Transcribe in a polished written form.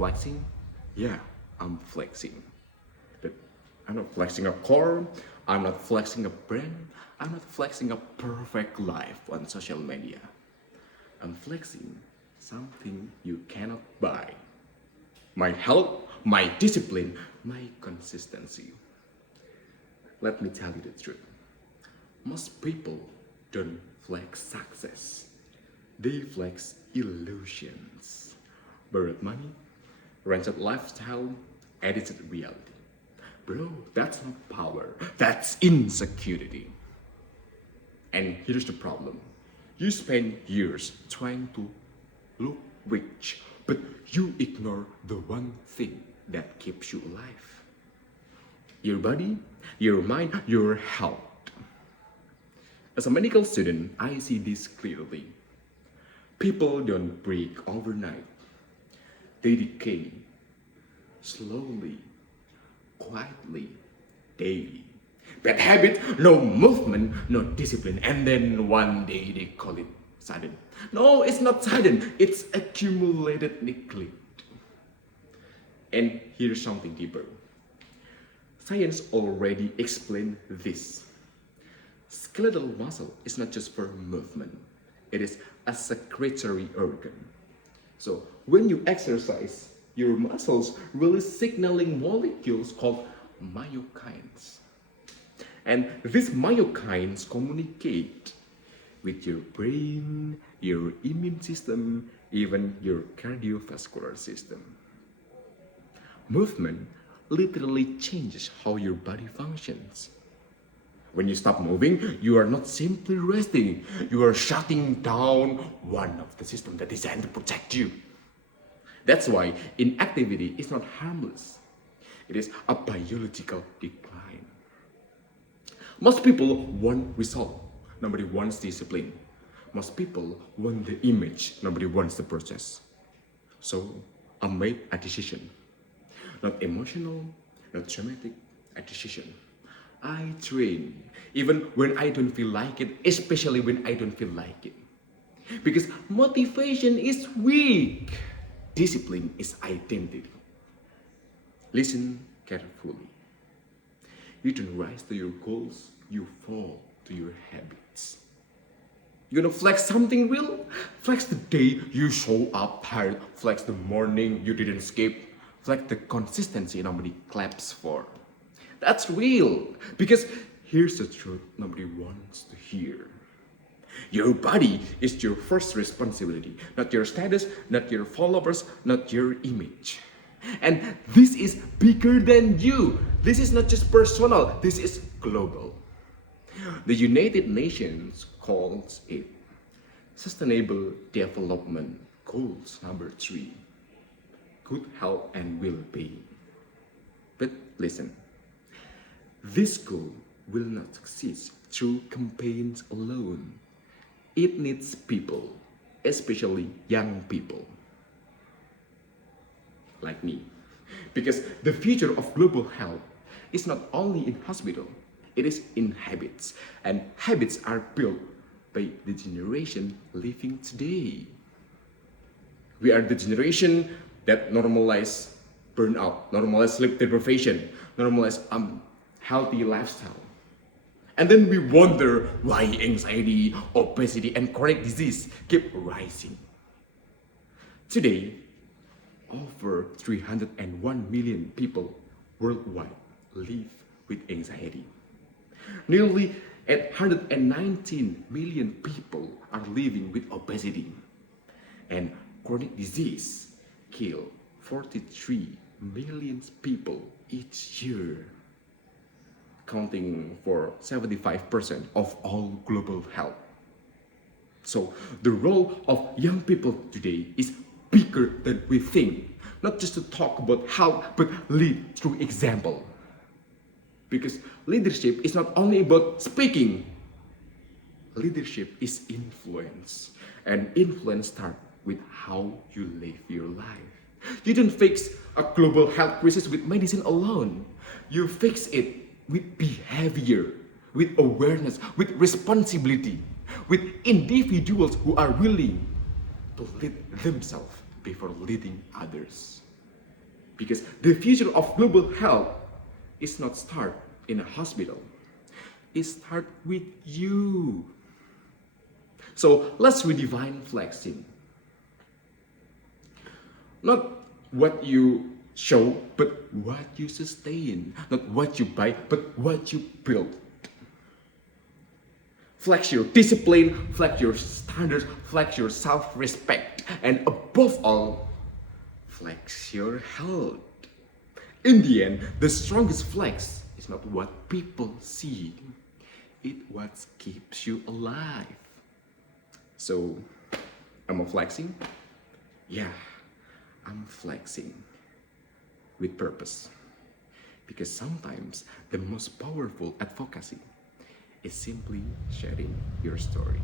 flexing? Yeah, I'm flexing. But I'm not flexing a car, I'm not flexing a brand, I'm not flexing a perfect life on social media. I'm flexing something you cannot buy. My health, my discipline, my consistency. Let me tell you the truth. Most people don't flex success. They flex illusions. Borrowed money, rented lifestyle, edited reality. Bro, that's not power. That's insecurity. And here's the problem. You spend years trying to look rich, but you ignore the one thing that keeps you alive. Your body, your mind, your health. As a medical student, I see this clearly. People don't break overnight. They decay slowly, quietly, daily. Bad habit, no movement, no discipline, and then one day they call it sudden. No, it's not sudden, it's accumulated neglect. And here's something deeper. Science already explained this. Skeletal muscle is not just for movement, it is a secretory organ. So when you exercise, your muscles release signaling molecules called myokines. And these myokines communicate with your brain, your immune system, even your cardiovascular system. Movement literally changes how your body functions. When you stop moving, you are not simply resting, you are shutting down one of the systems that is designed to protect you. That's why inactivity is not harmless. It is a biological decline. Most people want result. Nobody wants discipline. Most people want the image. Nobody wants the process. So I made a decision. Not emotional, not dramatic, a decision. I train even when I don't feel like it, especially when I don't feel like it. Because motivation is weak. Discipline is identity. Listen carefully. You don't rise to your goals, you fall to your habits. You gonna flex something real? Flex the day you show up tired. Flex the morning you didn't skip. Flex the consistency nobody claps for. That's real. Because here's the truth nobody wants to hear. Your body is your first responsibility, not your status, not your followers, not your image. And this is bigger than you. This is not just personal, this is global. The United Nations calls it Sustainable Development Goals number 3, good health and well-being. But listen, this goal will not succeed through campaigns alone. It needs people, especially young people like me. Because the future of global health is not only in hospital, it is in habits. And habits are built by the generation living today. We are the generation that normalize burnout, normalize sleep deprivation, normalize healthy lifestyle. And then we wonder why anxiety, obesity, and chronic disease keep rising. Today, over 301 million people worldwide live with anxiety. Nearly 819 million people are living with obesity. And chronic disease kill 43 million people each year, accounting for 75% of all global health. So the role of young people today is bigger than we think. Not just to talk about how, but lead through example. Because leadership is not only about speaking. Leadership is influence. And influence starts with how you live your life. You don't fix a global health crisis with medicine alone. You fix it with behavior, with awareness, with responsibility, with individuals who are willing to lead themselves before leading others. Because the future of global health is not start in a hospital. It start with you. So let's redefine flexing. Not what you show, but what you sustain. Not what you buy, but what you build. Flex your discipline, flex your standards, flex your self-respect, and above all, flex your health. In the end, the strongest flex is not what people see, it's what keeps you alive. So, am I flexing? Yeah, I'm flexing with purpose. Because sometimes the most powerful advocacy is simply sharing your story.